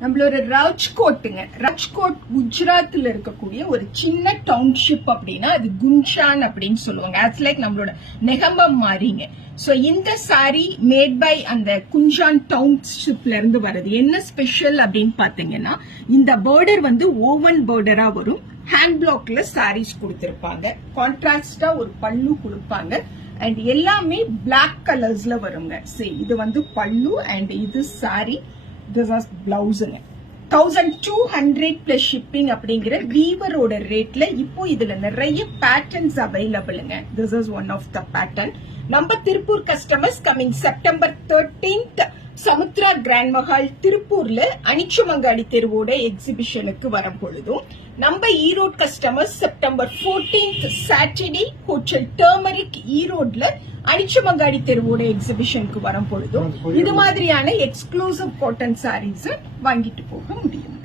நம்மளோட ராஜ்கோட்டுங்க. ராஜ்கோட் குஜராத்ல இருக்கக்கூடிய ஒரு சின்ன டவுன்ஷிப் அப்படின்னா அது குன்ஷான் அப்படின்னு சொல்லுவாங்க. ஆட்ஸ் லைக் நம்மளோட நெகம்பம் மாறிங்க. சோ இந்த சாரி மேட் பை அந்த குன்ஷான் டவுன்ஷிப்ல இருந்து வருது. என்ன ஸ்பெஷல் அப்படின்னு பாத்தீங்கன்னா இந்த பார்டர் வந்து ஓவன் பார்டரா வரும். ஹேண்ட் பிளாக்ல சாரீஸ் கொடுத்திருப்பாங்க. கான்ட்ராஸ்டா ஒரு பல்லு கொடுப்பாங்க. அண்ட் எல்லாமே பிளாக் கலர்ஸ்ல வருங்க. சரி, இது வந்து பல்லு அண்ட் இது sorry. This is blouse. 1200 plus shipping அப்படிங்கிற வீவரோட ரேட்ல இப்போ இதுல நிறைய பேட்டர்ன்ஸ் அவைலபிள்ங்க. This is one of the pattern. நம்ம Tiruppur customers coming September 13th Samudra grand Mahal திருப்பூர்ல அனிச்சுமங்காடி தெருவோட எக்ஸிபிஷனுக்கு வரும் பொழுதும், நம்ம Erode customers September 14th Saturday hotel turmeric ஈரோட்ல அனிச்சுமங்காடி தெருவோட எக்ஸிபிஷனுக்கு வரும் பொழுதும் இது மாதிரியான எக்ஸ்க்ளூசிவ் காட்டன் சாரீஸ் வாங்கிட்டு போக முடியும்.